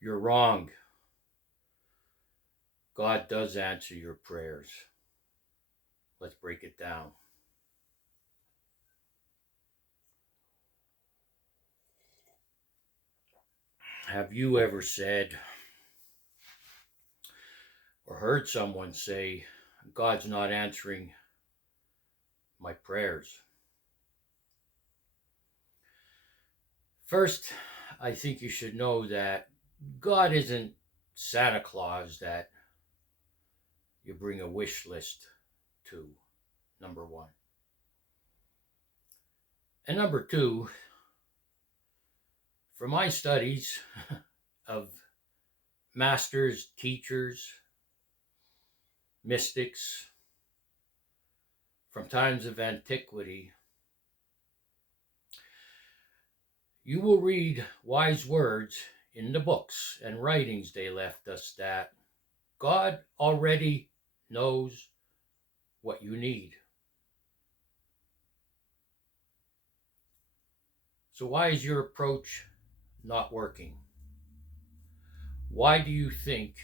You're wrong. God does answer your prayers. Let's break it down. Have you ever said or heard someone say, God's not answering my prayers? First, I think you should know that God isn't Santa Claus that you bring a wish list to, number one. And number two, from my studies of masters, teachers, mystics from times of antiquity, you will read wise words in the books and writings they left us that God already knows what you need. So why is your approach not working? Why do you think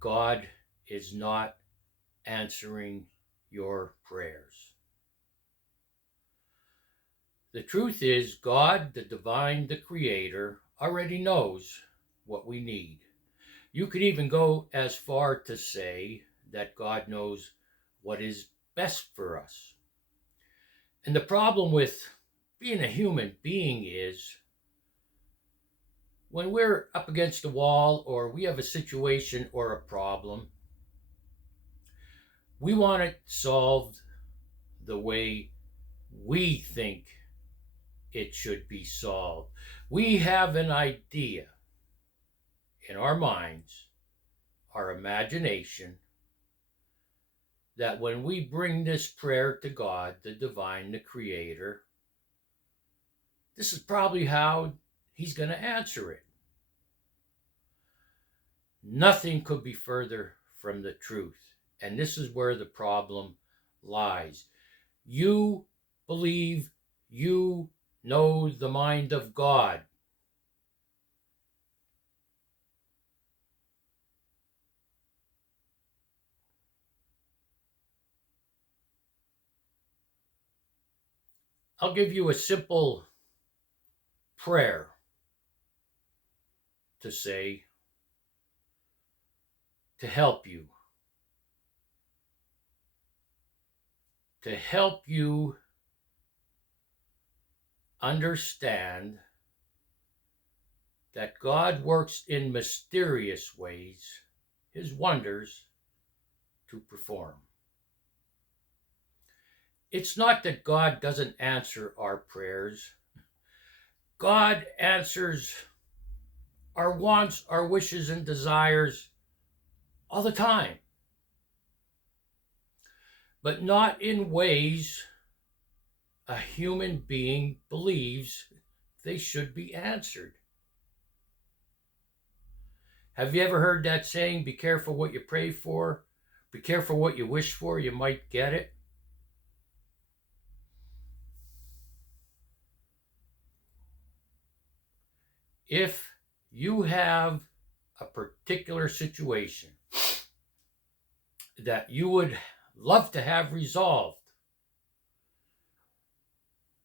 God is not answering your prayers? The truth is, God, the divine, the creator, already knows what we need. You could even go as far to say that God knows what is best for us. And the problem with being a human being is when we're up against a wall or we have a situation or a problem, we want it solved the way we think it should be solved. We have an idea in our minds, our imagination, that when we bring this prayer to God, the divine, the creator, this is probably how he's going to answer it. Nothing could be further from the truth. And this is where the problem lies. You believe you know the mind of God. I'll give you a simple prayer to say to help you. To help you understand that God works in mysterious ways, his wonders to perform. It's not that God doesn't answer our prayers. God answers our wants, our wishes, and desires all the time, but not in ways a human being believes they should be answered. Have you ever heard that saying, be careful what you pray for, be careful what you wish for, you might get it? If you have a particular situation that you would love to have resolved,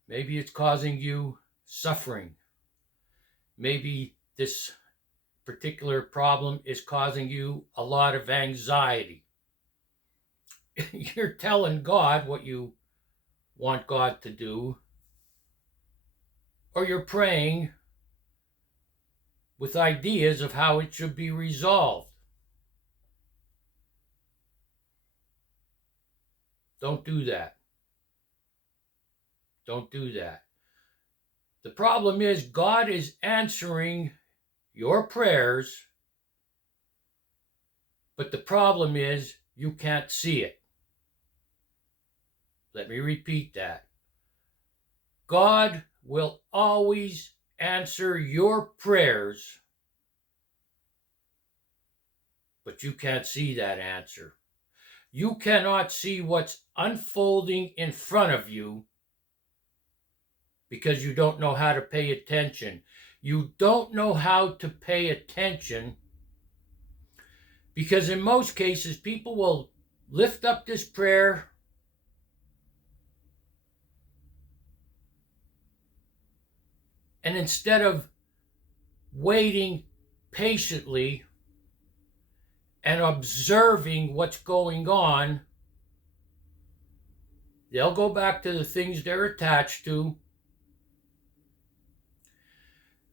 maybe it's causing you suffering, maybe this particular problem is causing you a lot of anxiety. You're telling God what you want God to do, or you're praying with ideas of how it should be resolved. Don't do that. Don't do that. The problem is God is answering your prayers, but the problem is you can't see it. Let me repeat that. God will always answer your prayers, but you can't see that answer. You cannot see what's unfolding in front of you because you don't know how to pay attention. You don't know how to pay attention, because in most cases, people will lift up this prayer and instead of waiting patiently and observing what's going on, they'll go back to the things they're attached to.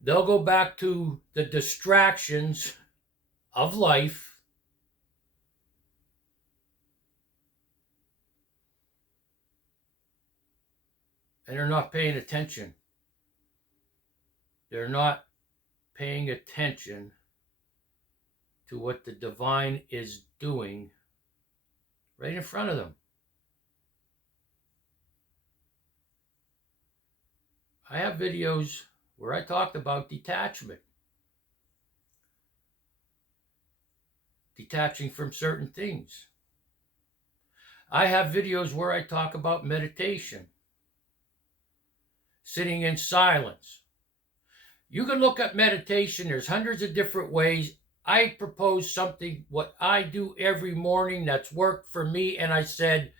They'll go back to the distractions of life. And they're not paying attention. They're not paying attention to what the divine is doing right in front of them. I have videos where I talked about detachment. Detaching from certain things. I have videos where I talk about meditation. Sitting in silence. You can look up meditation. There's hundreds of different ways. I propose something, what I do every morning that's worked for me, and I said,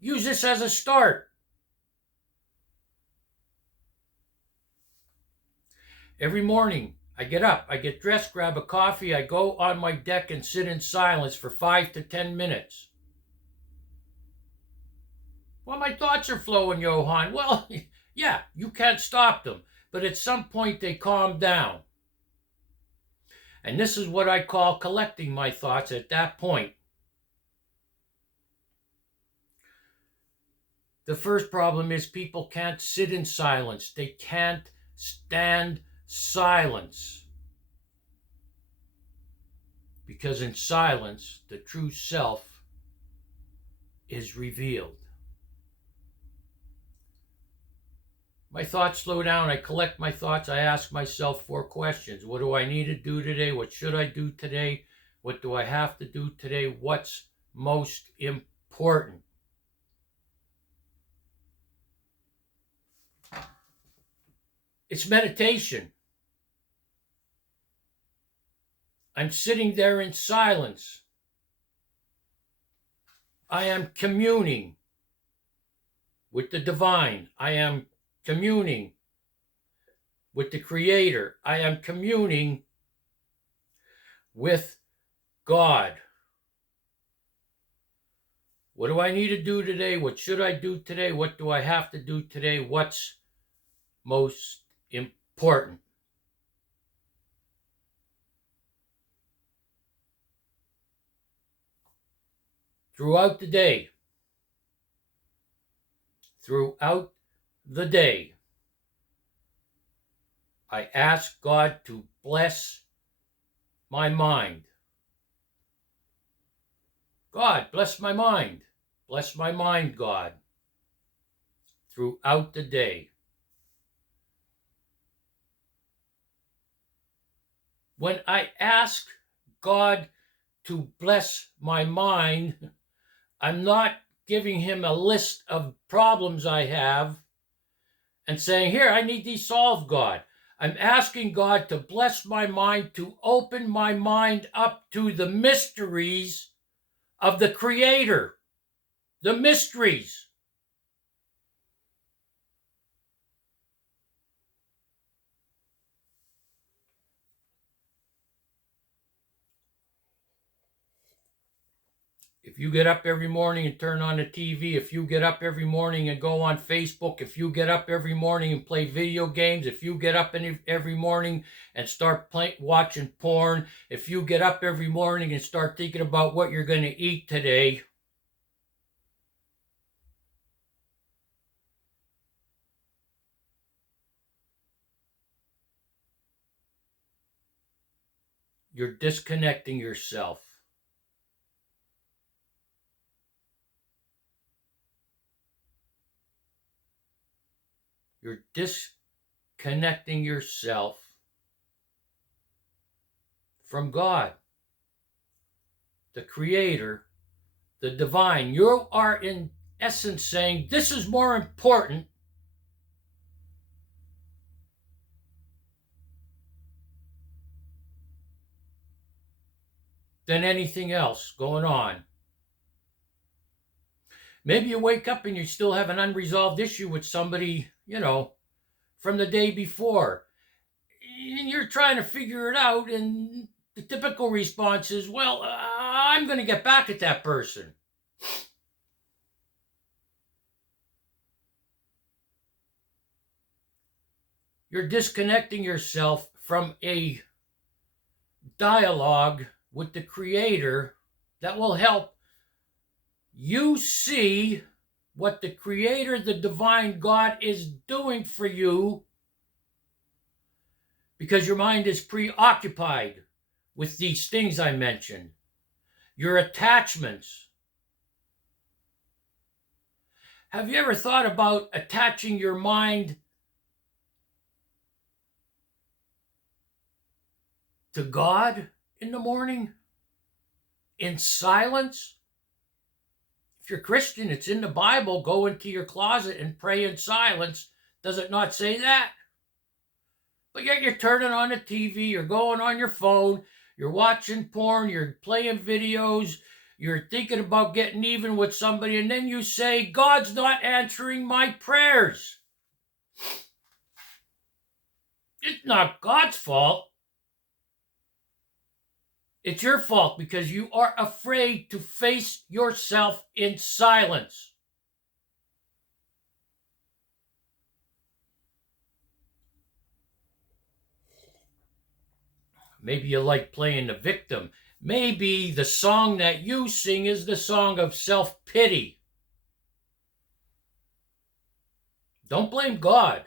use this as a start. Every morning, I get up, I get dressed, grab a coffee, I go on my deck and sit in silence for 5 to 10 minutes. Well, my thoughts are flowing, Johan. Well, yeah, you can't stop them. But at some point, they calm down. And this is what I call collecting my thoughts at that point. The first problem is people can't sit in silence. They can't stand silence. Because in silence, the true self is revealed. My thoughts slow down. I collect my thoughts. I ask myself 4 questions. What do I need to do today? What should I do today? What do I have to do today? What's most important? It's meditation. I'm sitting there in silence. I am communing with the divine. I am communing with the Creator. I am communing with God. What do I need to do today? What should I do today? What do I have to do today? What's most important? Throughout the day, I ask God to bless my mind. God, bless my mind. Bless my mind, God. Throughout the day. When I ask God to bless my mind, I'm not giving him a list of problems I have and saying, here, I need these solved, God. I'm asking God to bless my mind, to open my mind up to the mysteries of the Creator. The mysteries. If you get up every morning and turn on the TV, if you get up every morning and go on Facebook, if you get up every morning and play video games, if you get up every morning and start watching porn, if you get up every morning and start thinking about what you're going to eat today, you're disconnecting yourself. You're disconnecting yourself from God, the Creator, the divine. You are in essence saying, this is more important than anything else going on. Maybe you wake up and you still have an unresolved issue with somebody, from the day before. And you're trying to figure it out, and the typical response is, well, I'm going to get back at that person. You're disconnecting yourself from a dialogue with the Creator that will help you see what the Creator, the divine God, is doing for you, because your mind is preoccupied with these things I mentioned, your attachments. Have you ever thought about attaching your mind to God in the morning in silence? If you're Christian, it's in the Bible. Go into your closet and pray in silence. Does it not say that? But yet you're turning on the TV, you're going on your phone, you're watching porn, you're playing videos, you're thinking about getting even with somebody, and then you say, God's not answering my prayers. It's not God's fault. It's your fault because you are afraid to face yourself in silence. Maybe you like playing the victim. Maybe the song that you sing is the song of self-pity. Don't blame God.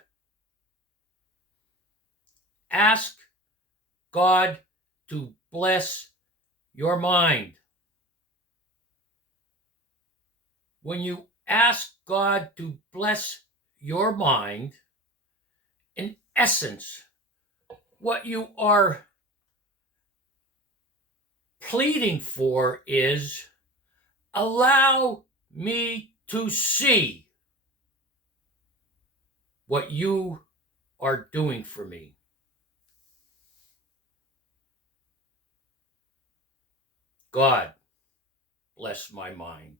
Ask God to bless your mind. When you ask God to bless your mind, in essence, what you are pleading for is, allow me to see what you are doing for me. God, bless my mind.